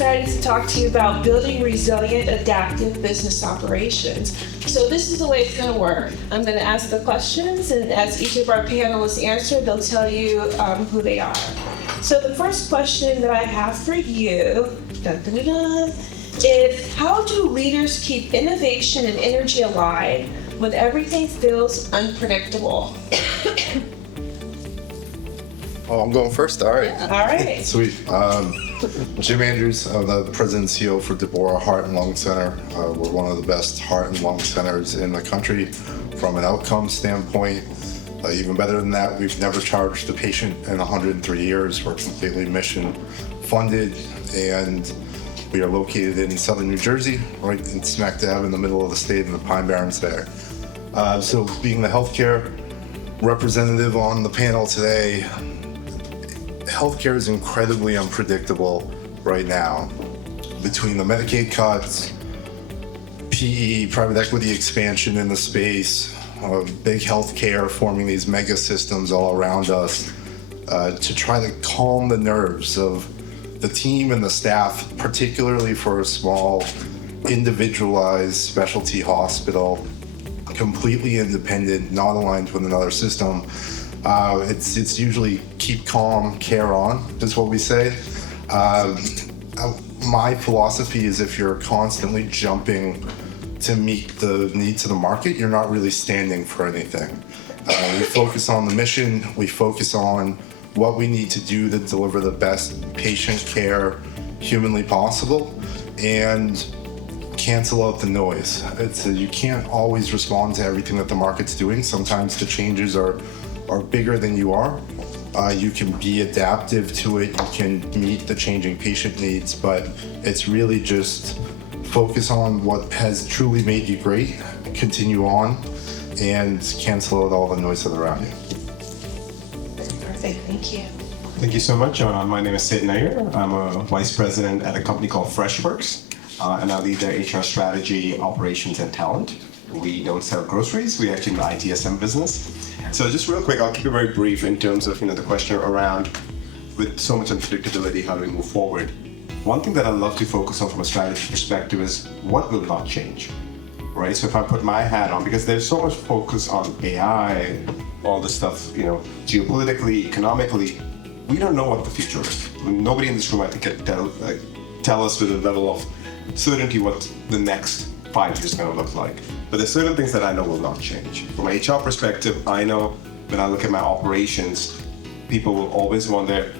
excited to talk to you about building resilient, adaptive business operations. So this is the way it's going to work. I'm going to ask the questions, and as each of our panelists answer, they'll tell you who they are. So the first question that I have for you is, how do leaders keep innovation and energy alive when everything feels unpredictable? Oh, I'm going first? All right. Yeah. All right. Sweet. Jim Andrews, I'm the president and CEO for Deborah Heart and Lung Center. We're one of the best heart and lung centers in the country from an outcome standpoint. Even better than that, we've never charged a patient in 103 years. We're completely mission funded, and we are located in southern New Jersey, right in smack dab in the middle of the state in the Pine Barrens there. So being the healthcare representative on the panel today, healthcare is incredibly unpredictable right now. Between the Medicaid cuts, PE, private equity expansion in the space, big healthcare forming these mega systems all around us, to try to calm the nerves of the team and the staff, particularly for a small, individualized specialty hospital, completely independent, not aligned with another system. It's usually keep calm, care on, is what we say. My philosophy is if you're constantly jumping to meet the needs of the market, you're not really standing for anything. We focus on the mission, we focus on what we need to do to deliver the best patient care humanly possible, and cancel out the noise. You can't always respond to everything that the market's doing. Sometimes the changes are bigger than you are. You can be adaptive to it, you can meet the changing patient needs, but it's really just focus on what has truly made you great, continue on, and cancel out all the noise that's around you. Perfect, thank you. Thank you so much. My name is Sid Nair. I'm a vice president at a company called Freshworks, and I lead their HR strategy, operations, and talent. We don't sell groceries, we actually in the ITSM business. So just real quick, I'll keep it very brief in terms of the question around, with so much unpredictability, how do we move forward? One thing that I love to focus on from a strategy perspective is what will not change, right? So if I put my hat on, because there's so much focus on AI, all this stuff, geopolitically, economically, we don't know what the future is. Nobody in this room, I think, can tell us with a level of certainty what the next 5 years is going to look like. But there's certain things that I know will not change. From an HR perspective, I know when I look at my operations, people will always want their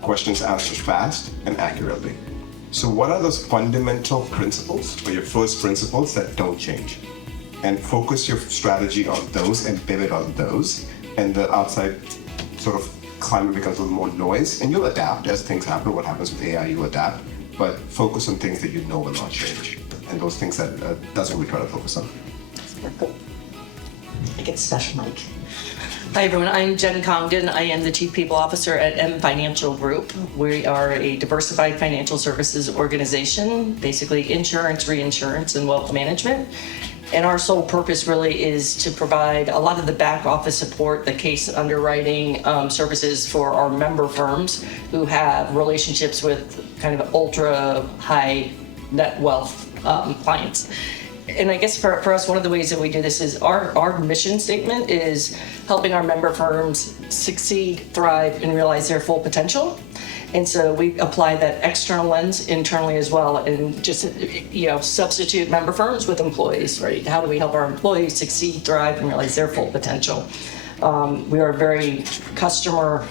questions answered fast and accurately. So what are those fundamental principles, or your first principles, that don't change? And focus your strategy on those and pivot on those, and the outside sort of climate becomes a little more noise, and you'll adapt as things happen. What happens with AI, you'll adapt, but focus on things that you know will not change, and those things that that's what we try to focus on. I get a special mic. Hi everyone, I'm Jen Congdon. I am the Chief People Officer at M Financial Group. We are a diversified financial services organization, basically insurance, reinsurance, and wealth management. And our sole purpose really is to provide a lot of the back office support, the case underwriting services for our member firms who have relationships with kind of ultra high net wealth clients. And I guess for us, one of the ways that we do this is our mission statement is helping our member firms succeed, thrive, and realize their full potential. And so we apply that external lens internally as well, and just substitute member firms with employees, right? How do we help our employees succeed, thrive, and realize their full potential? We are very customer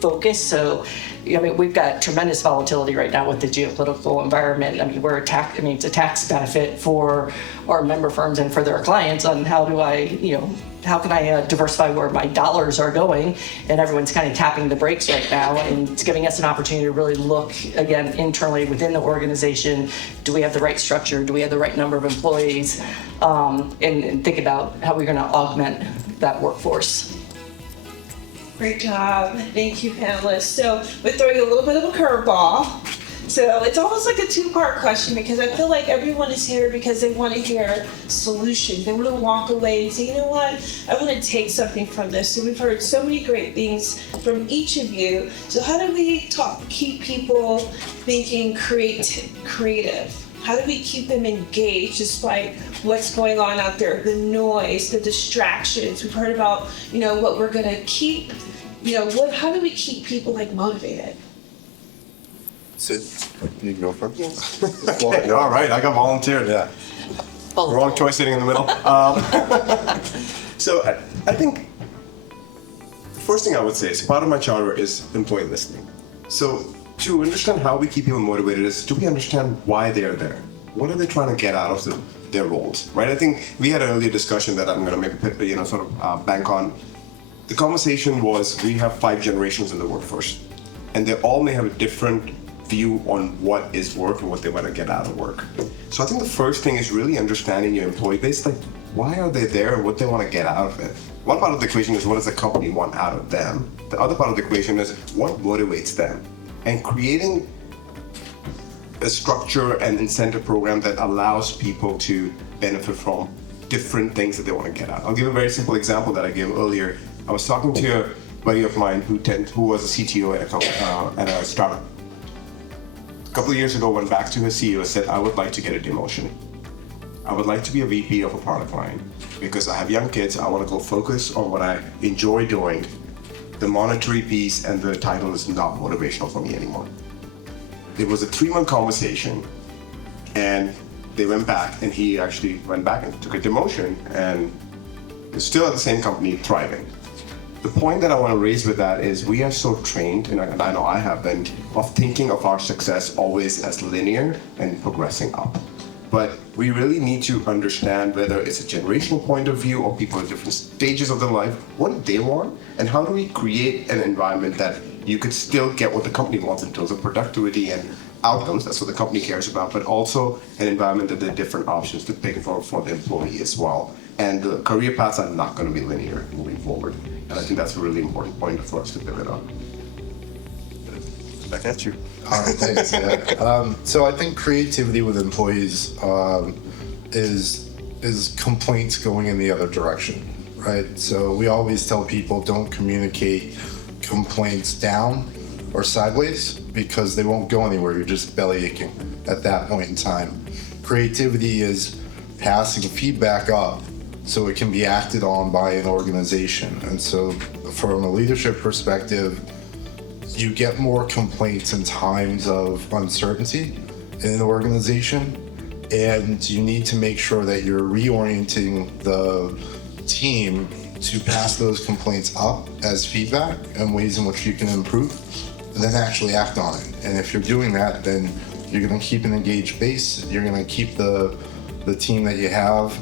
focused, so we've got tremendous volatility right now with the geopolitical environment. It's a tax benefit for our member firms and for their clients on how can I diversify where my dollars are going, and everyone's kind of tapping the brakes right now, and it's giving us an opportunity to really look again internally within the organization. Do we have the right structure? Do we have the right number of employees? And think about how we're going to augment that workforce. Great job. Thank you, panelists. So we're throwing a little bit of a curveball. So it's almost like a two-part question because I feel like everyone is here because they want to hear solutions. They want to walk away and say, you know what, I want to take something from this. So we've heard so many great things from each of you. So how do we keep people thinking creative? How do we keep them engaged despite what's going on out there, the noise, the distractions? We've heard about, what we're going to keep, how do we keep people motivated? Sid, you can go first. Okay, all right, I got volunteered. Yeah. Wrong choice sitting in the middle. So I think the first thing I would say is part of my charter is employee listening. So to understand how we keep people motivated is, do we understand why they're there? What are they trying to get out of their roles, right? I think we had an earlier discussion that I'm going to maybe bank on. The conversation was we have 5 generations in the workforce, and they all may have a different view on what is work and what they want to get out of work. So I think the first thing is really understanding your employee base, why are they there and what they want to get out of it. One part of the equation is what does the company want out of them? The other part of the equation is what motivates them. And creating a structure and incentive program that allows people to benefit from different things that they want to get out. I'll give a very simple example that I gave earlier. I was talking to a buddy of mine who was a CTO at a startup. A couple of years ago, went back to his CEO and said, I would like to get a demotion. I would like to be a VP of a product line because I have young kids. I want to go focus on what I enjoy doing. The monetary piece and the title is not motivational for me anymore. It was a 3-month conversation, and they went back, and he actually went back and took a demotion, and is still at the same company, thriving. The point that I want to raise with that is we are so trained, and I know I have been, of thinking of our success always as linear and progressing up. But we really need to understand whether it's a generational point of view or people at different stages of their life, what do they want, and how do we create an environment that you could still get what the company wants in terms of productivity and outcomes, that's what the company cares about, but also an environment that there are different options to pick for the employee as well. And the career paths are not going to be linear moving forward. And I think that's a really important point for us to pivot on. Back at you. All right, thanks. Yeah. So I think creativity with employees is complaints going in the other direction, right? So we always tell people don't communicate complaints down or sideways because they won't go anywhere. You're just belly aching at that point in time. Creativity is passing feedback up so it can be acted on by an organization. And so from a leadership perspective, you get more complaints in times of uncertainty in an organization, and you need to make sure that you're reorienting the team to pass those complaints up as feedback and ways in which you can improve, and then actually act on it. And if you're doing that, then you're going to keep an engaged base, you're going to keep the team that you have,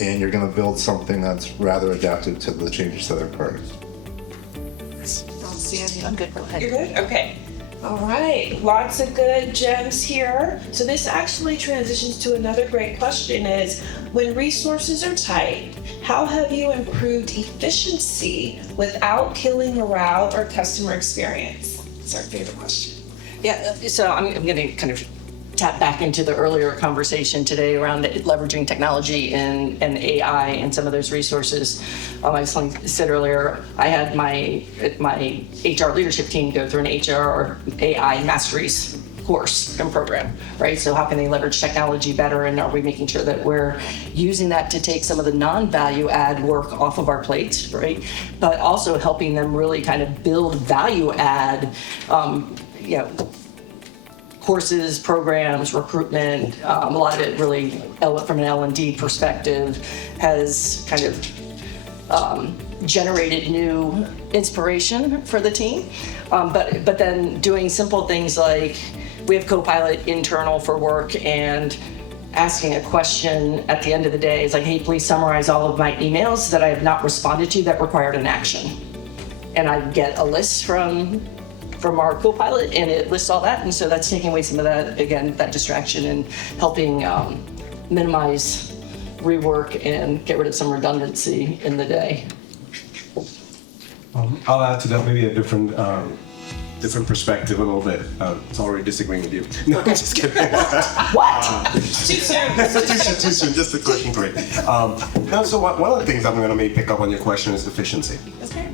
and you're going to build something that's rather adaptive to the changes that are occurring. I'm good. Go ahead. You're good? Okay. All right. Lots of good gems here. So this actually transitions to another great question is, when resources are tight, how have you improved efficiency without killing morale or customer experience? It's our favorite question. Yeah, so I'm going to kind of tap back into the earlier conversation today around leveraging technology and AI and some of those resources. I said earlier, I had my HR leadership team go through an HR AI masteries course and program, right? So how can they leverage technology better, and are we making sure that we're using that to take some of the non-value add work off of our plates, right? But also helping them really kind of build value add, courses, programs, recruitment, a lot of it really from an L&D perspective has kind of generated new inspiration for the team. But then doing simple things like we have Copilot internal for work, and asking a question at the end of the day is like, hey, please summarize all of my emails that I have not responded to that required an action. And I get a list from our Copilot, and it lists all that, and so that's taking away some of that, again, that distraction, and helping minimize rework and get rid of some redundancy in the day. I'll add to that maybe a different different perspective a little bit. It's already disagreeing with you. No, I'm just kidding. What? Too soon. Too soon, just a question for it. No, so one of the things I'm going to maybe pick up on your question is efficiency. Okay.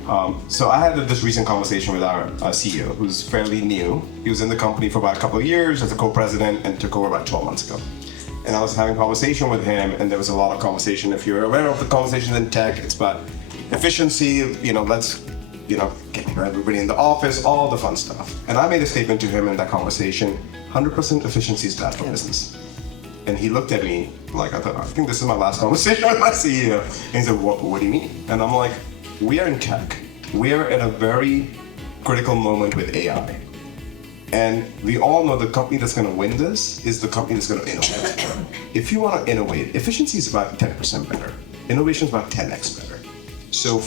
So I had this recent conversation with our CEO, who's fairly new. He was in the company for about a couple of years as a co-president and took over about 12 months ago. And I was having a conversation with him, and there was a lot of conversation. If you're aware of the conversations in tech, it's about efficiency, let's get everybody in the office, all the fun stuff. And I made a statement to him in that conversation, 100% efficiency is bad for business. And he looked at me like, I think this is my last conversation with my CEO. And he said, what do you mean? And I'm like, we are in tech. We are at a very critical moment with AI. And we all know the company that's going to win this is the company that's going to innovate. If you want to innovate, efficiency is about 10% better. Innovation is about 10x better. So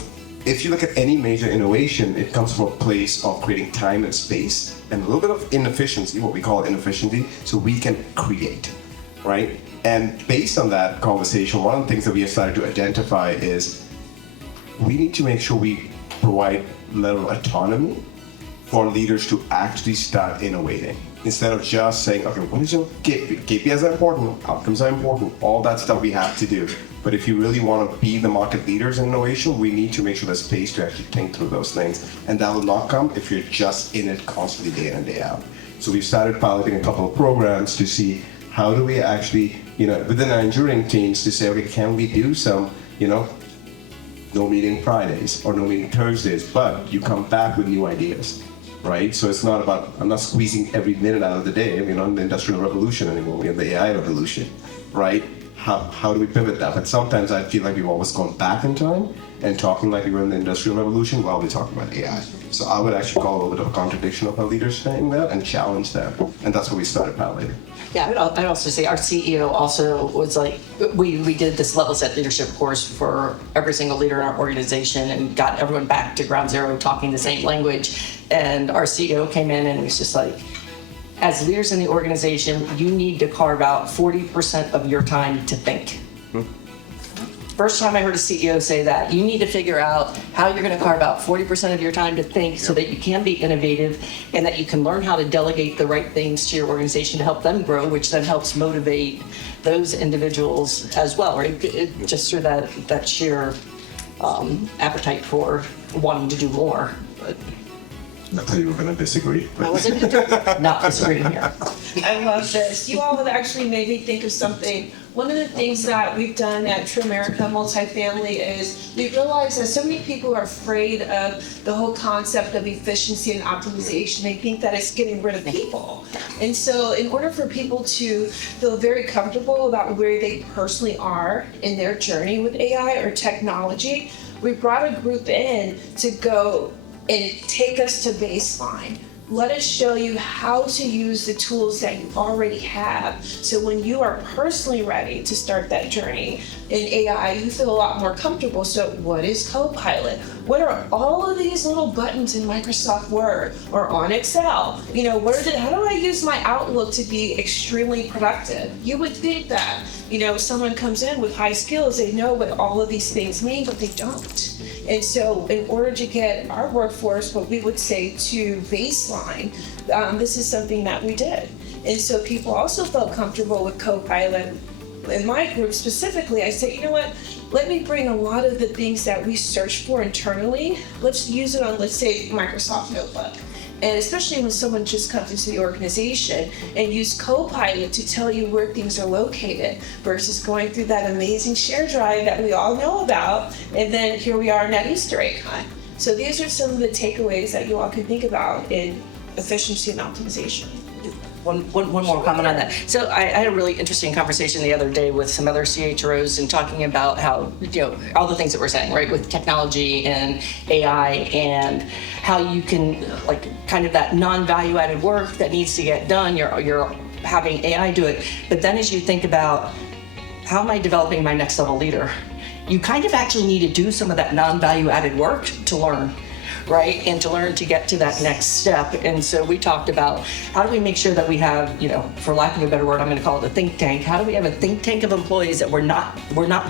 if you look at any major innovation, it comes from a place of creating time and space and a little bit of inefficiency, what we call inefficiency, so we can create, right? And based on that conversation, one of the things that we have started to identify is we need to make sure we provide a level of autonomy for leaders to actually start innovating. Instead of just saying, okay, what is your KPIs are important, outcomes are important, all that stuff we have to do. But if you really want to be the market leaders in innovation, we need to make sure there's space to actually think through those things. And that will not come if you're just in it constantly day in and day out. So we've started piloting a couple of programs to see how do we actually, within our engineering teams to say, okay, can we do some, no meeting Fridays or no meeting Thursdays, but you come back with new ideas, right? So it's not about, I'm not squeezing every minute out of the day. We're not in the industrial revolution anymore. We have the AI revolution, right? How do we pivot that? But sometimes I feel like we've always gone back in time and talking like we were in the industrial revolution while we're talking about AI. So I would actually call a little bit of a contradiction of our leaders saying that and challenge that. And that's what we started piloting. Yeah, I'd also say our CEO also was like, we did this level set leadership course for every single leader in our organization and got everyone back to ground zero talking the same language. And our CEO came in and was just like, as leaders in the organization, you need to carve out 40% of your time to think. First time I heard a CEO say that, you need to figure out how you're going to carve out 40% of your time to think so that you can be innovative and that you can learn how to delegate the right things to your organization to help them grow, which then helps motivate those individuals as well, right? Just through that sheer appetite for wanting to do more. But I thought you were going to disagree. I wasn't not disagreeing here. I love this. You all have actually made me think of something. One of the things that we've done at True America Multifamily is we realize that so many people are afraid of the whole concept of efficiency and optimization. They think that it's getting rid of people. And so in order for people to feel very comfortable about where they personally are in their journey with AI or technology, we brought a group in to go and take us to baseline. Let us show you how to use the tools that you already have. So when you are personally ready to start that journey in AI, you feel a lot more comfortable. So what is Copilot? What are all of these little buttons in Microsoft Word or on Excel? How do I use my Outlook to be extremely productive? You would think that, someone comes in with high skills, they know what all of these things mean, but they don't. And so in order to get our workforce, what we would say to baseline, this is something that we did. And so people also felt comfortable with Copilot. In my group specifically, I said, you know what, let me bring a lot of the things that we search for internally. Let's use it on, let's say, Microsoft Notebook. And especially when someone just comes into the organization and use Copilot to tell you where things are located versus going through that amazing share drive that we all know about. And then here we are in that Easter egg hunt. So these are some of the takeaways that you all can think about in efficiency and optimization. One more comment on that. So I had a really interesting conversation the other day with some other CHROs and talking about how, all the things that we're saying, right, with technology and AI and how you can, kind of that non-value added work that needs to get done, you're having AI do it. But then as you think about how am I developing my next level leader, you kind of actually need to do some of that non-value added work to learn. Right? And to learn to get to that next step. And so we talked about how do we make sure that we have, for lack of a better word, I'm going to call it a think tank. How do we have a think tank of employees that we're not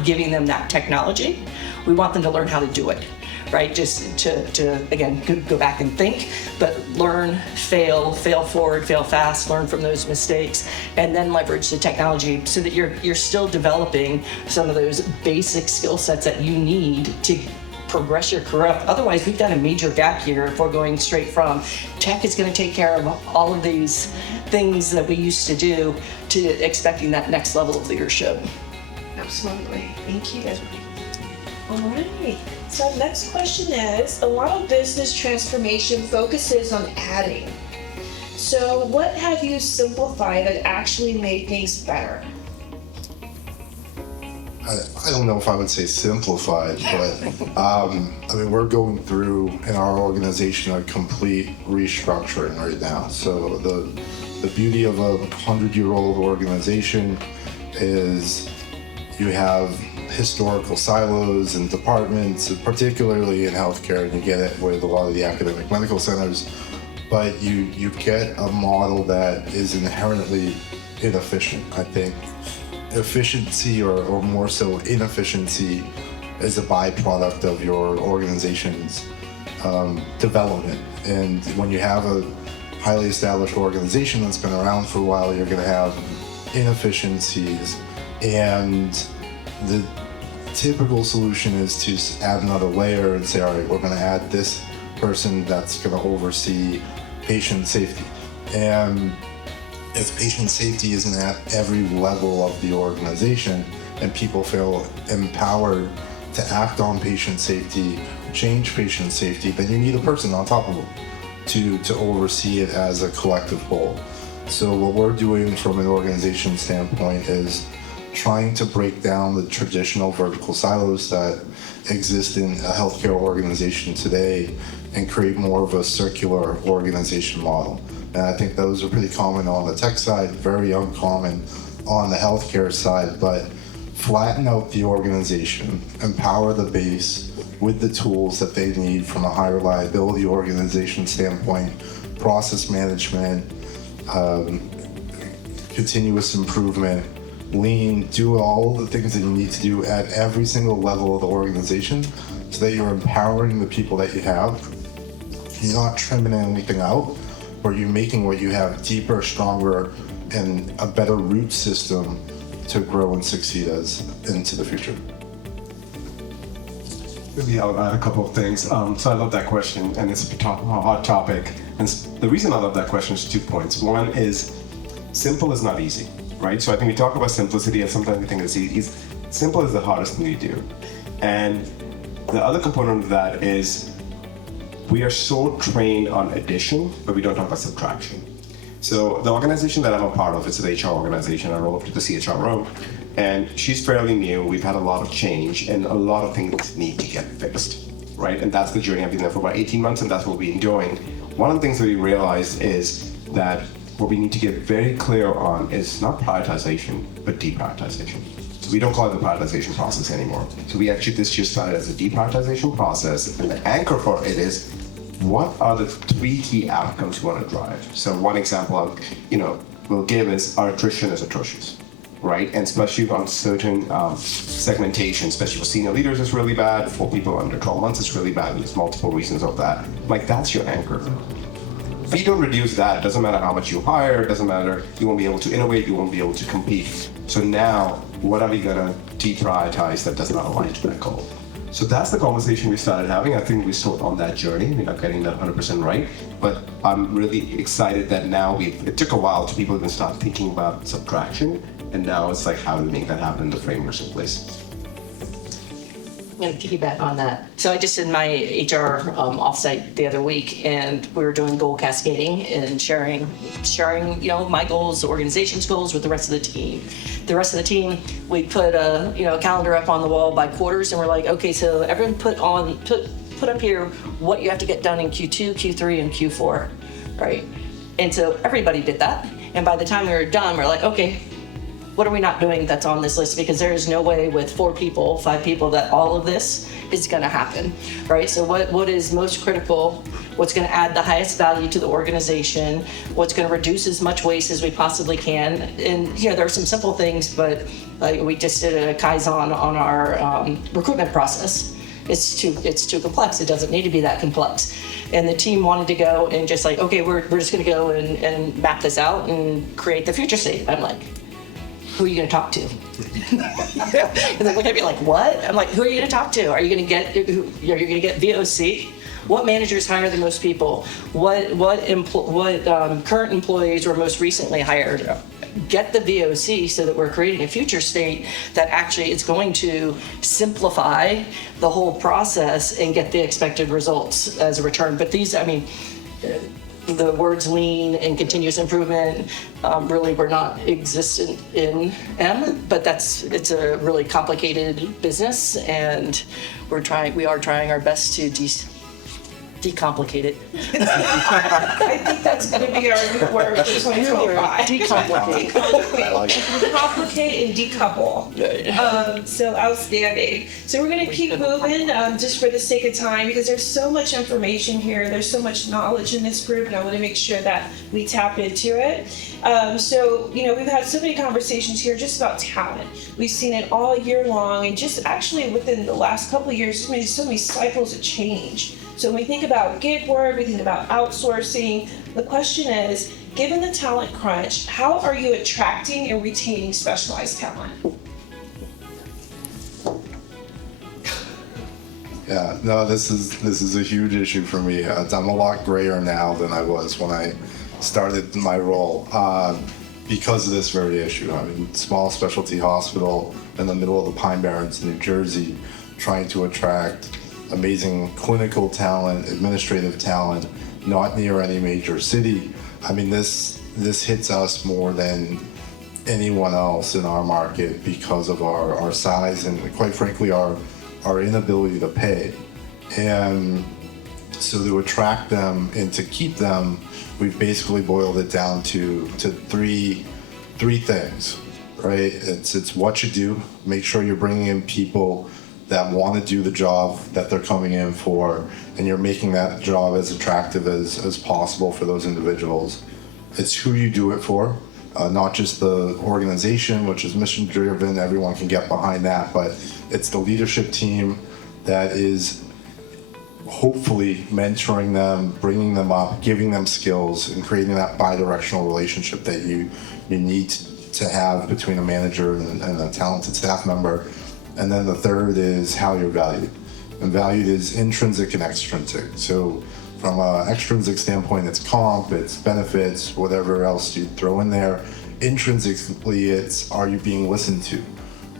giving them that technology? We want them to learn how to do it. right? Just to again, go back and think, but learn, fail forward, fail fast, learn from those mistakes, and then leverage the technology so that you're still developing some of those basic skill sets that you need to progress your career. Otherwise, we've got a major gap here if we're going straight from tech is going to take care of all of these things that we used to do to expecting that next level of leadership. Absolutely. Thank you. All right. So our next question is, a lot of business transformation focuses on adding. So what have you simplified that actually made things better? I don't know if I would say simplified, but I mean, we're going through in our organization a complete restructuring right now. So the beauty of a 100-year-old organization is you have historical silos and departments, particularly in healthcare, and you get it with a lot of the academic medical centers, but you get a model that is inherently inefficient. I think efficiency or more so inefficiency is a byproduct of your organization's development. And when you have a highly established organization that's been around for a while, you're going to have inefficiencies. And the typical solution is to add another layer and say, all right, we're going to add this person that's going to oversee patient safety. And if patient safety isn't at every level of the organization and people feel empowered to act on patient safety, change patient safety, then you need a person on top of them to oversee it as a collective whole. So what we're doing from an organization standpoint is trying to break down the traditional vertical silos that exist in a healthcare organization today and create more of a circular organization model. And I think those are pretty common on the tech side, very uncommon on the healthcare side, but flatten out the organization, empower the base with the tools that they need from a high reliability organization standpoint, process management, continuous improvement, lean, do all the things that you need to do at every single level of the organization so that you're empowering the people that you have. You're not trimming anything out, but you're making what you have deeper, stronger, and a better root system to grow and succeed as into the future. Maybe I'll add a couple of things. So I love that question, and it's a hot topic. And the reason I love that question is 2 points. One is simple is not easy, right? So I think we talk about simplicity, and sometimes we think it's easy. Simple is the hardest thing to do. And the other component of that is we are so trained on addition, but we don't talk about subtraction. So the organization that I'm a part of, it's an HR organization. I roll up to the CHRO, and she's fairly new. We've had a lot of change, and a lot of things need to get fixed, right? And that's the journey. I've been there for about 18 months, and that's what we've been doing. One of the things that we realized is that what we need to get very clear on is not prioritization, but deprioritization. So we don't call it the prioritization process anymore. So we actually this year started as a deprioritization process, and the anchor for it is what are the 3 key outcomes we want to drive. So one example we'll give is our attrition is atrocious, right? And especially on certain segmentation, especially for senior leaders, is really bad. For people under 12 months, it's really bad. And there's multiple reasons of that. Like, that's your anchor. If you don't reduce that, it doesn't matter how much you hire, it doesn't matter, you won't be able to innovate, you won't be able to compete. So now, what are we gonna deprioritize that does not align to that goal? So that's the conversation we started having. I think we're still on that journey. We're not getting that 100% right, but I'm really excited that now it took a while to people even start thinking about subtraction, and now it's like, how do we make that happen in the frameworks in place? I'm going to piggyback on that. So I just did my HR offsite the other week, and we were doing goal cascading and sharing, my goals, the organization's goals with the rest of the team. The rest of the team, we put a calendar up on the wall by quarters, and we're like, okay, so everyone put up here what you have to get done in Q2, Q3, and Q4, right? And so everybody did that, and by the time we were done, we're like, okay, what are we not doing that's on this list? Because there is no way with 4 people, 5 people that all of this is gonna happen, right? So what is most critical, what's gonna add the highest value to the organization, what's gonna reduce as much waste as we possibly can. And there are some simple things, but like we just did a Kaizen on our recruitment process. it's too complex. It doesn't need to be that complex. And the team wanted to go and just like, okay, we're just going to go and map this out and create the future state. I'm like, who are you going to talk to? And they look at me like, what? I'm like, who are you going to talk to? Are you going to get VOC? What managers hire the most people? What current employees were most recently hired? Get the VOC so that we're creating a future state that actually is going to simplify the whole process and get the expected results as a return. But these, I mean, the words lean and continuous improvement really were not existent in M, but it's a really complicated business, and we are trying our best to decomplicate it. I think that's going to be our new word for 2025. Decomplicate. Complicate and decouple. So outstanding. So we're going to keep moving just for the sake of time, because there's so much information here. There's so much knowledge in this group, and I want to make sure that we tap into it. So, we've had so many conversations here just about talent. We've seen it all year long, and just actually within the last couple of years, there's been so many cycles of change. So when we think about gig work, we think about outsourcing. The question is, given the talent crunch, how are you attracting and retaining specialized talent? Yeah, no, this is a huge issue for me. I'm a lot grayer now than I was when I started my role because of this very issue. I mean, small specialty hospital in the middle of the Pine Barrens, New Jersey, trying to attract amazing clinical talent, administrative talent, not near any major city. I mean, this hits us more than anyone else in our market because of our size and, quite frankly, our inability to pay. And so to attract them and to keep them, we've basically boiled it down to three things, right? It's what you do. Make sure you're bringing in people that want to do the job that they're coming in for, and you're making that job as attractive as possible for those individuals. It's who you do it for, not just the organization, which is mission driven, everyone can get behind that, but it's the leadership team that is hopefully mentoring them, bringing them up, giving them skills, and creating that bi-directional relationship that you need to have between a manager and a talented staff member. And then the third is how you're valued. And valued is intrinsic and extrinsic. So from an extrinsic standpoint, it's comp, it's benefits, whatever else you throw in there. Intrinsically, it's, are you being listened to?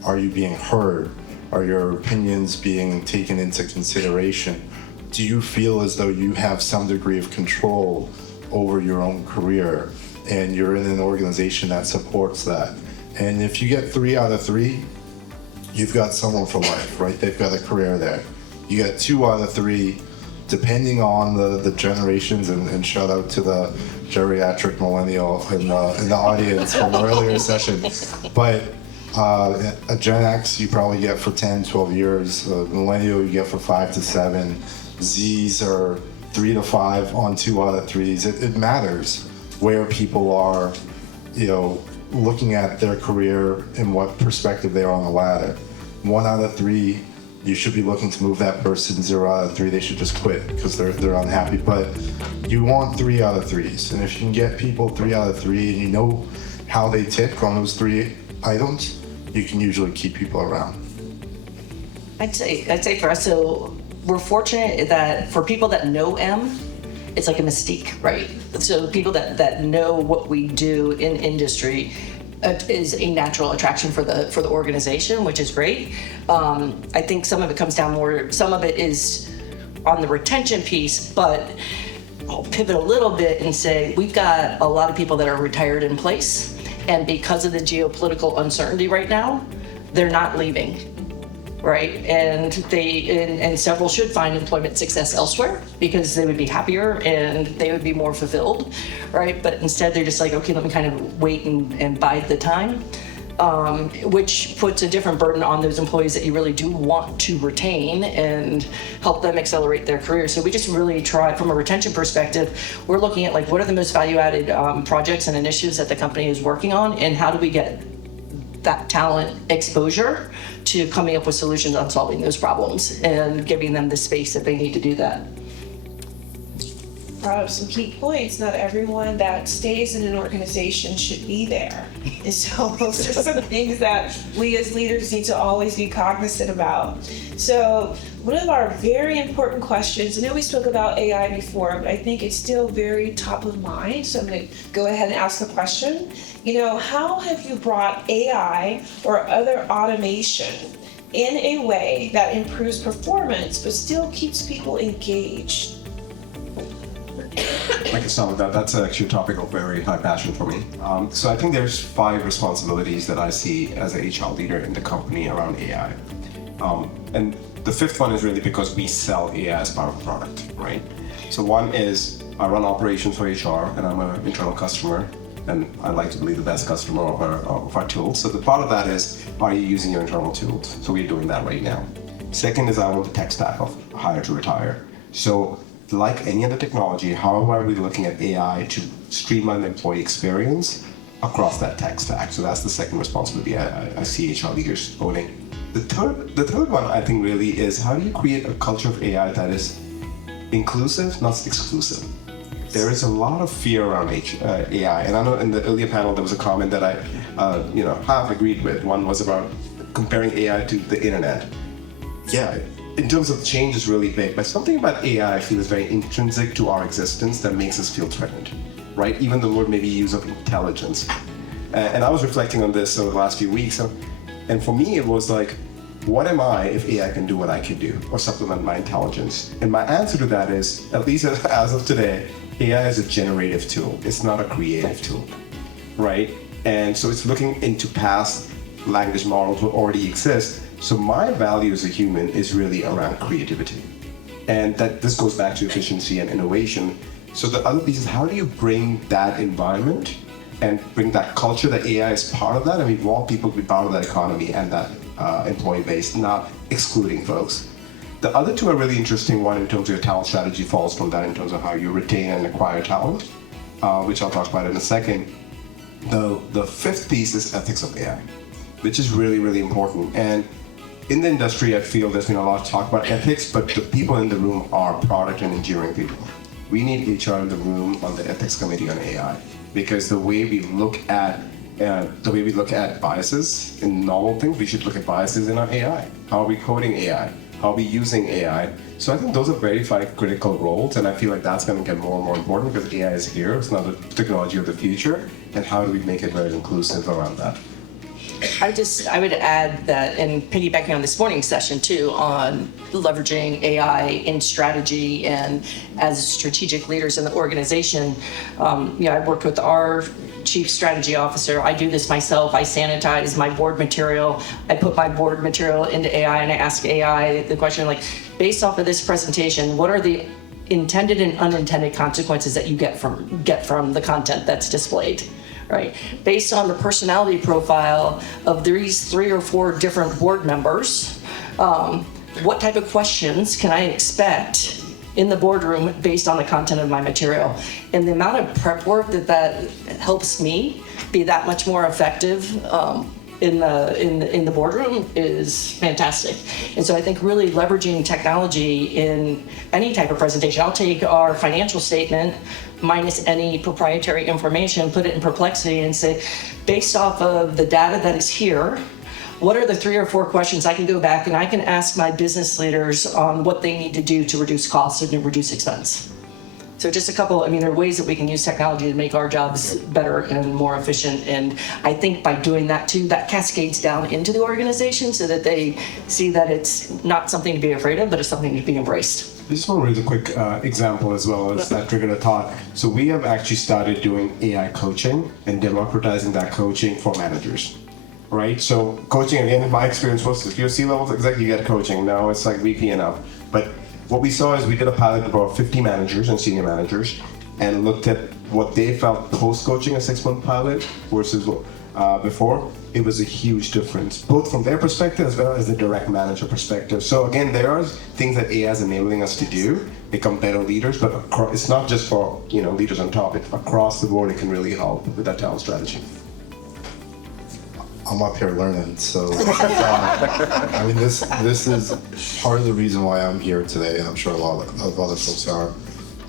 Are you being heard? Are your opinions being taken into consideration? Do you feel as though you have some degree of control over your own career and you're in an organization that supports that? And if you get 3 out of 3, you've got someone for life, right? They've got a career there. You got 2 out of 3, depending on the generations, and shout out to the geriatric millennial in the audience from an earlier session. But a Gen X you probably get for 10, 12 years. Millennial you get for 5 to 7. Zs are 3 to 5 on 2 out of 3s. It matters where people are, looking at their career and what perspective they are on the ladder. 1 out of 3, you should be looking to move that person. 0 out of 3, they should just quit because they're unhappy. But you want 3 out of 3s, and if you can get people 3 out of 3, and you know how they tick on those 3 items, you can usually keep people around. I'd say for us, so we're fortunate that for people that know M, it's like a mystique, right? So people that know what we do in industry is a natural attraction for the organization, which is great. I think some of it comes down some of it is on the retention piece, but I'll pivot a little bit and say we've got a lot of people that are retired in place, and because of the geopolitical uncertainty right now, they're not leaving. Right, and several should find employment success elsewhere because they would be happier and they would be more fulfilled, right? But instead they're just like, okay, let me kind of wait and bide the time, which puts a different burden on those employees that you really do want to retain and help them accelerate their career. So we just really try, from a retention perspective, we're looking at like what are the most value-added projects and initiatives that the company is working on, and how do we get that talent exposure to coming up with solutions on solving those problems and giving them the space that they need to do that. Brought up some key points. Not everyone that stays in an organization should be there. And so those are some things that we as leaders need to always be cognizant about. So one of our very important questions, I know we spoke about AI before, but I think it's still very top of mind. So I'm going to go ahead and ask the question. How have you brought AI or other automation in a way that improves performance but still keeps people engaged? I can start with that. That's actually a topic of very high passion for me. So I think there's 5 responsibilities that I see as an HR leader in the company around AI. And the 5th one is really because we sell AI as part of the product, right? So one is I run operations for HR and I'm an internal customer, and I like to be the best customer of our tools. So the part of that is, are you using your internal tools? So we're doing that right now. Second is I want the tech stack of hire to retire. So like any other technology, how are we looking at AI to streamline the employee experience across that tech stack? So that's the second responsibility I see HR leaders owning. The third one I think really is, how do you create a culture of AI that is inclusive, not exclusive? There is a lot of fear around AI, and I know in the earlier panel there was a comment that I half agreed with. One was about comparing AI to the internet. Yeah, in terms of change is really big, but something about AI I feel is very intrinsic to our existence that makes us feel threatened, right? Even the word maybe use of intelligence. And I was reflecting on this over the last few weeks, and for me it was like, what am I if AI can do what I can do or supplement my intelligence? And my answer to that is, at least as of today, AI is a generative tool. It's not a creative tool, right? And so it's looking into past language models that already exist. So my value as a human is really around creativity. And that this goes back to efficiency and innovation. So the other piece is, how do you bring that environment and bring that culture that AI is part of that, and we want people to be part of that economy and that employee base, not excluding folks. The other two are really interesting. One in terms of your talent strategy falls from that in terms of how you retain and acquire talent, which I'll talk about in a second. The 5th piece is ethics of AI, which is really, really important. And in the industry, I feel there's been a lot of talk about ethics, but the people in the room are product and engineering people. We need HR in the room on the ethics committee on AI, because the way we look at biases in normal things, we should look at biases in our AI. How are we coding AI? How are we using AI? So I think those are very 5 critical roles, and I feel like that's going to get more and more important because AI is here. It's not the technology of the future, and how do we make it very inclusive around that? I would add that, and piggybacking on this morning's session too, on leveraging AI in strategy and as strategic leaders in the organization. I've worked with our chief strategy officer. I do this myself. I sanitize my board material. I put my board material into AI and I ask AI the question, like, based off of this presentation, what are the intended and unintended consequences that you get from the content that's displayed? Right? Based on the personality profile of these 3 or 4 different board members, what type of questions can I expect in the boardroom based on the content of my material? And the amount of prep work that helps me be that much more effective in the boardroom is fantastic. And so I think really leveraging technology in any type of presentation. I'll take our financial statement minus any proprietary information, put it in Perplexity and say, based off of the data that is here, what are the 3 or 4 questions I can go back and I can ask my business leaders on what they need to do to reduce costs and to reduce expense? So just a couple, there are ways that we can use technology to make our jobs better and more efficient. And I think by doing that too, that cascades down into the organization so that they see that it's not something to be afraid of, but it's something to be embraced. I just want to read a quick example as well as that triggered a thought. So we have actually started doing AI coaching and democratizing that coaching for managers, right? So coaching, again, in my experience was, if you're C-level exec, you get coaching. Now it's like VP and up. But what we saw is we did a pilot with about 50 managers and senior managers and looked at what they felt post-coaching a 6-month pilot versus before. It was a huge difference, both from their perspective as well as the direct manager perspective. So again, there are things that AI is enabling us to do, become better leaders, but it's not just for leaders on top. It's across the board. It can really help with that talent strategy. I'm up here learning. So, I mean, this is part of the reason why I'm here today, and I'm sure a lot of other folks are,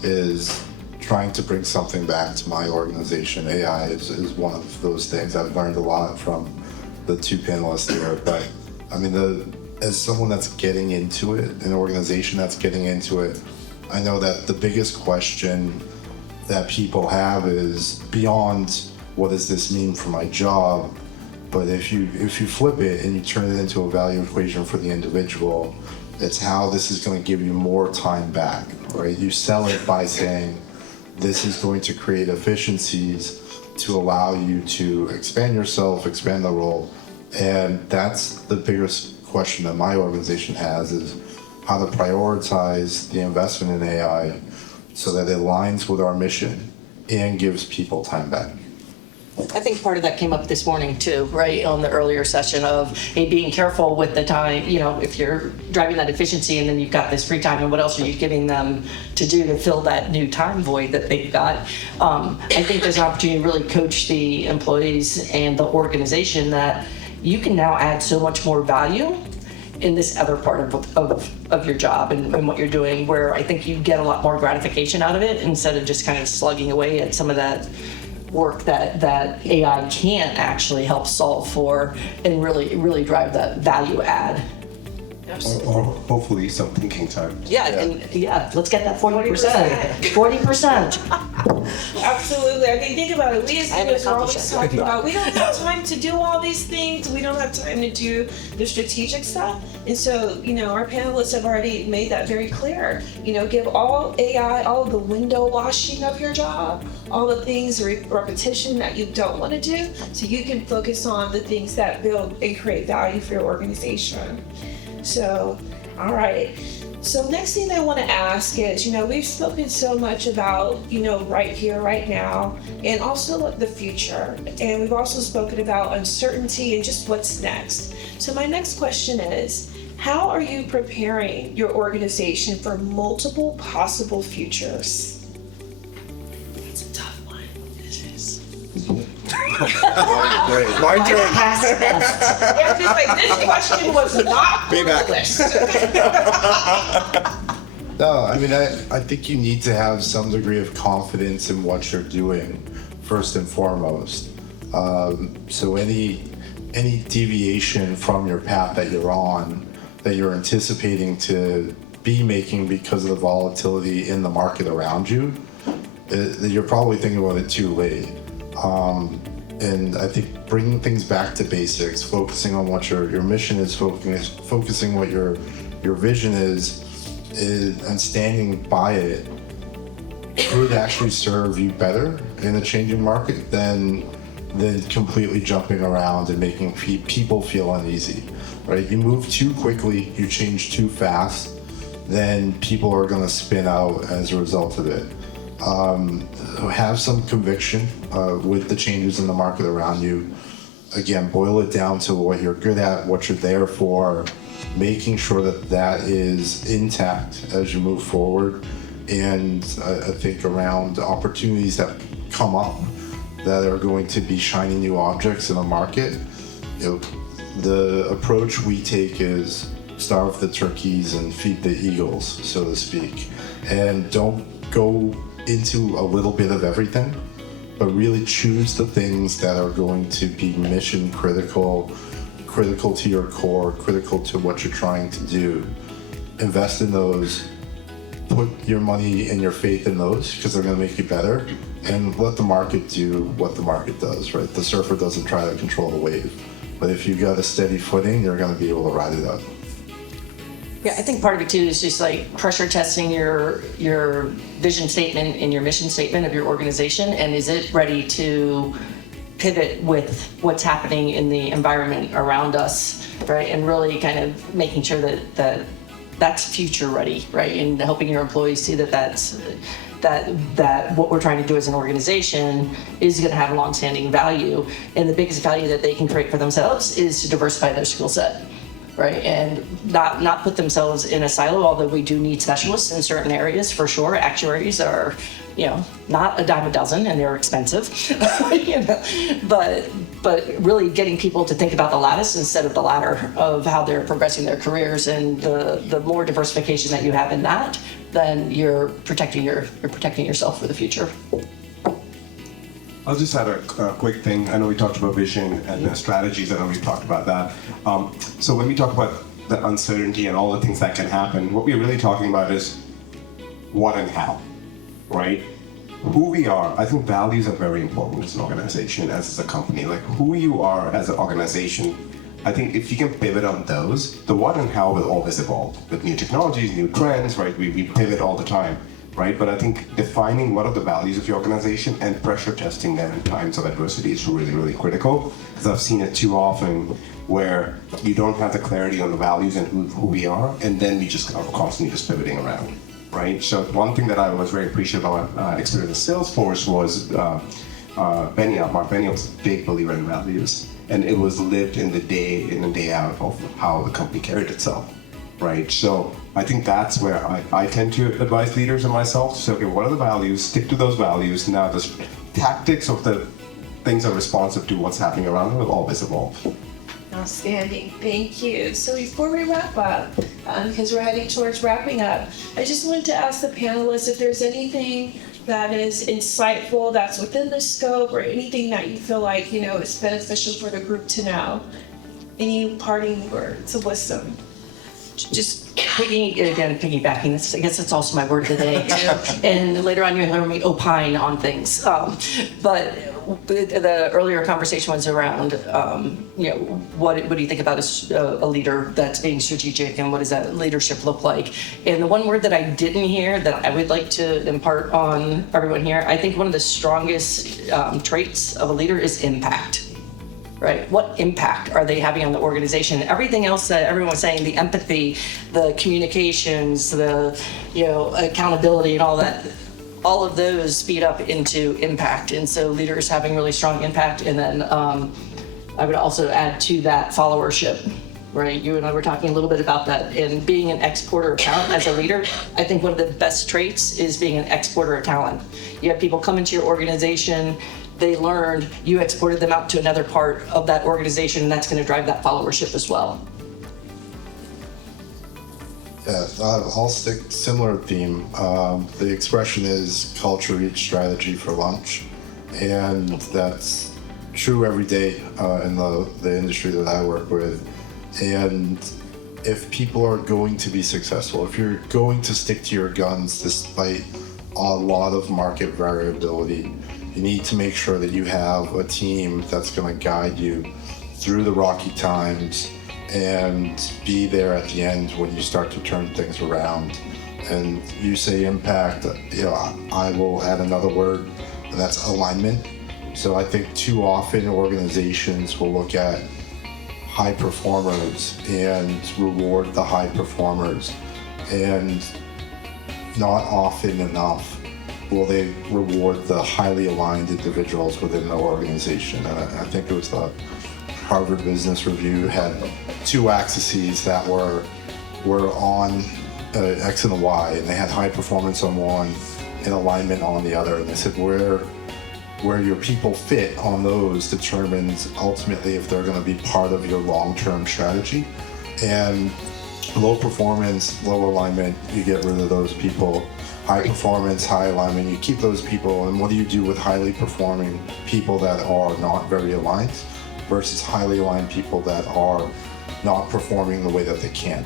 is trying to bring something back to my organization. AI is one of those things. I've learned a lot from the two panelists here, but I mean, as someone that's getting into it, an organization that's getting into it, I know that the biggest question that people have is beyond what does this mean for my job, but if you flip it and you turn it into a value equation for the individual, it's how this is going to give you more time back, right? You sell it by saying this is going to create efficiencies to allow you to expand yourself, expand the role, and that's the biggest question that my organization has, is how to prioritize the investment in AI so that it aligns with our mission and gives people time back. I think part of that came up this morning too, right, on the earlier session of, hey, being careful with the time, you know, if you're driving that efficiency and then you've got this free time, and what else are you giving them to do to fill that new time void that they've got? I think there's an opportunity to really coach the employees and the organization that you can now add so much more value in this other part of your job and what you're doing, where I think you get a lot more gratification out of it instead of just kind of slugging away at some of that work that AI can't actually help solve for and really drive that value add. Or hopefully some thinking time. Let's get that 40%. 40%. Absolutely. I mean, think about it. We as leaders are always accomplished talking about, we don't have time to do all these things. We don't have time to do the strategic stuff. And so, you know, our panelists have already made that very clear. You know, give all AI, all of the window washing of your job, all the things, repetition that you don't want to do, so you can focus on the things that build and create value for your organization. So, all right. So next thing I want to ask is, you know, we've spoken so much about, you know, right here, right now, and also the future. And we've also spoken about uncertainty and just what's next. So my next question is, how are you preparing your organization for multiple possible futures? That's a tough one. This is. Great. My turn. Yeah, just like this question was not on the list. No, I mean, I think you need to have some degree of confidence in what you're doing, first and foremost. So any deviation from your path that you're on, that you're anticipating to be making because of the volatility in the market around you, you're probably thinking about it too late. And I think bringing things back to basics, focusing on what your mission is, focusing what your vision is, and standing by it could actually serve you better in a changing market than completely jumping around and making people feel uneasy, right? You move too quickly, you change too fast, then people are going to spin out as a result of it. Have some conviction with the changes in the market around you. Again, boil it down to what you're good at, what you're there for, making sure that is intact as you move forward. And I think around opportunities that come up that are going to be shiny new objects in the market, you know, the approach we take is starve the turkeys and feed the eagles, so to speak. And don't go into a little bit of everything, but really choose the things that are going to be mission critical to your core, critical to what you're trying to do. Invest in those, put your money and your faith in those, because they're going to make you better, and let the market do what the market does, right? The surfer doesn't try to control the wave, but if you got a steady footing, you're going to be able to ride it out. Yeah, I think part of it too is just like pressure testing your vision statement and your mission statement of your organization, and is it ready to pivot with what's happening in the environment around us, right? And really kind of making sure that that's future ready, right? And helping your employees see that what we're trying to do as an organization is going to have long-standing value, and the biggest value that they can create for themselves is to diversify their skill set. Right, and not put themselves in a silo, although we do need specialists in certain areas for sure. Actuaries are, you know, not a dime a dozen, and they're expensive, but really getting people to think about the lattice instead of the ladder of how they're progressing their careers. And the more diversification that you have in that, then you're protecting yourself for the future. I'll just add a quick thing. I know we talked about vision and the strategies. I know we've talked about that. So when we talk about the uncertainty and all the things that can happen, what we're really talking about is what and how, right? Who we are. I think values are very important as an organization, as a company. Like who you are as an organization, I think if you can pivot on those, the what and how will always evolve with new technologies, new trends, right? We pivot all the time. Right, but I think defining what are the values of your organization and pressure testing them in times of adversity is really, really critical. Because I've seen it too often where you don't have the clarity on the values and who we are, and then we just are constantly just pivoting around. Right. So one thing that I was very appreciative of my experience at Salesforce was Mark Benioff was a big believer in values, and it was lived in the day in and day out of how the company carried itself. Right, so I think that's where I tend to advise leaders and myself to say, okay, what are the values? Stick to those values. Now the tactics of the things are responsive to what's happening around them will always evolve. Outstanding, thank you. So before we wrap up, because we're heading towards wrapping up, I just wanted to ask the panelists if there's anything that is insightful, that's within the scope, or anything that you feel like, is beneficial for the group to know. Any parting words of wisdom? Just piggybacking. I guess that's also my word of the day. And later on, you'll hear me opine on things. But the earlier conversation was around, what do you think about a leader that's being strategic, and what does that leadership look like? And the one word that I didn't hear that I would like to impart on everyone here, I think one of the strongest traits of a leader is impact. Right? What impact are they having on the organization? Everything else that everyone was saying, the empathy, the communications, the accountability and all that, all of those speed up into impact. And so leaders having really strong impact. And then I would also add to that followership. Right? You and I were talking a little bit about that. And being an exporter of talent as a leader, I think one of the best traits is being an exporter of talent. You have people come into your organization, they learned, you exported them out to another part of that organization, and that's going to drive that followership as well. Yeah, I'll stick similar theme. The expression is culture eats strategy for lunch, and that's true every day in the industry that I work with. And if people are going to be successful, if you're going to stick to your guns despite a lot of market variability, you need to make sure that you have a team that's going to guide you through the rocky times and be there at the end when you start to turn things around. And you say impact, I will add another word, and that's alignment. So I think too often organizations will look at high performers and reward the high performers, and not often enough will they reward the highly aligned individuals within the organization. And I think it was the Harvard Business Review had two axes that were on X and a Y, and they had high performance on one and alignment on the other. And they said where your people fit on those determines ultimately if they're going to be part of your long-term strategy. And low performance, low alignment, you get rid of those people. High performance, high alignment, you keep those people. And what do you do with highly performing people that are not very aligned versus highly aligned people that are not performing the way that they can?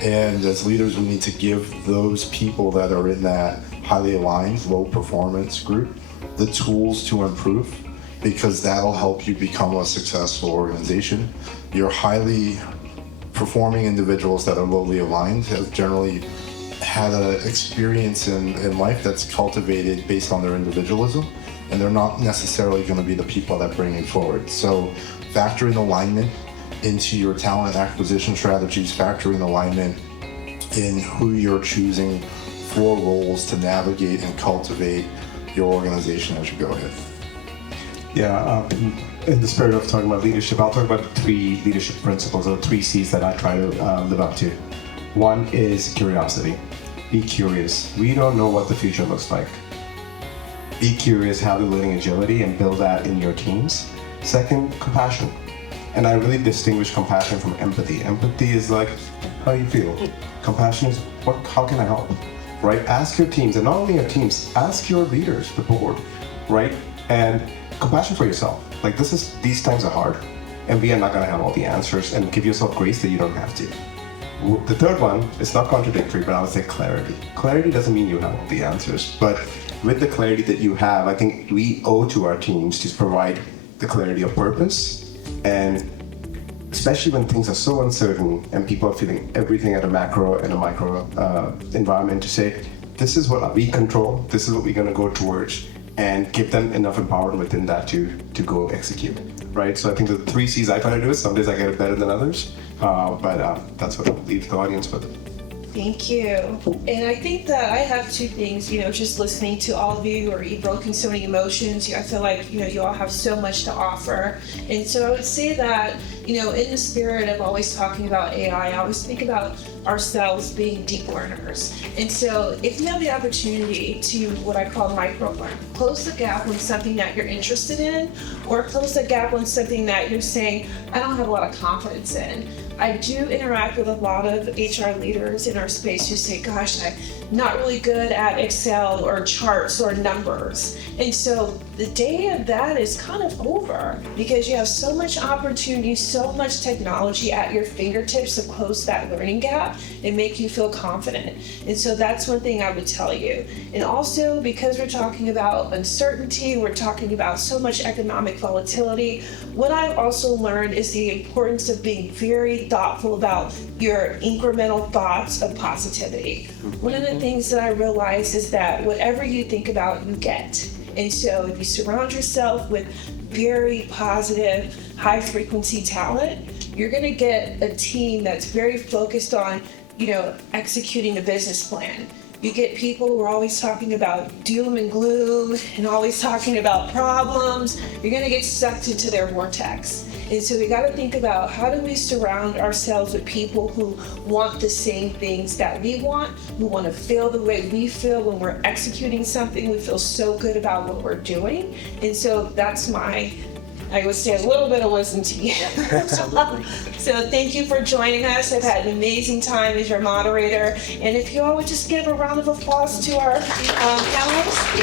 And as leaders, we need to give those people that are in that highly aligned, low performance group the tools to improve, because that'll help you become a successful organization. Your highly performing individuals that are lowly aligned have generally had an experience in life that's cultivated based on their individualism, and they're not necessarily going to be the people that bring you forward. So factor in alignment into your talent acquisition strategies, factor in alignment in who you're choosing for roles to navigate and cultivate your organization as you go ahead. Yeah, in the spirit of talking about leadership, I'll talk about the 3 leadership principles, or 3 C's that I try to live up to. One is curiosity. Be curious. We don't know what the future looks like. Be curious how they're learning agility and build that in your teams. Second, compassion. And I really distinguish compassion from empathy. Empathy is like, how you feel. Compassion is, how can I help? Right? Ask your teams, and not only your teams, ask your leaders, the board, right? And compassion for yourself. Like these times are hard, and we are not gonna have all the answers, and give yourself grace that you don't have to. The third one is not contradictory, but I would say clarity. Clarity doesn't mean you have all the answers, but with the clarity that you have, I think we owe to our teams to provide the clarity of purpose, and especially when things are so uncertain and people are feeling everything at a macro and a micro environment, to say, this is what we control, this is what we're going to go towards, and give them enough empowerment within that to go execute, right? So I think the 3 C's I try to do is, some days I get it better than others, but that's what I'll leave the audience with. Thank you. And I think that I have 2 things, just listening to all of you or evoking so many emotions. I feel like, you all have so much to offer. And so I would say that, in the spirit of always talking about AI, I always think about ourselves being deep learners. And so if you have the opportunity to what I call micro learn, close the gap on something that you're interested in, or close the gap on something that you're saying, I don't have a lot of confidence in. I do interact with a lot of HR leaders in our space who say, gosh, I'm not really good at Excel or charts or numbers. And so the day of that is kind of over, because you have so much opportunity, so much technology at your fingertips to close that learning gap and make you feel confident. And so that's one thing I would tell you. And also, because we're talking about uncertainty, we're talking about so much economic volatility, what I've also learned is the importance of being very thoughtful about your incremental thoughts of positivity. One of the things that I realized is that whatever you think about, you get. And so if you surround yourself with very positive, high frequency talent, you're gonna get a team that's very focused on, executing a business plan. You get people who are always talking about doom and gloom and always talking about problems. You're gonna get sucked into their vortex. And so we gotta think about, how do we surround ourselves with people who want the same things that we want, who wanna feel the way we feel when we're executing something. We feel so good about what we're doing. And so that's I would say, a little bit of wisdom to you. Absolutely. So thank you for joining us. I've had an amazing time as your moderator. And if you all would just give a round of applause to our panelists.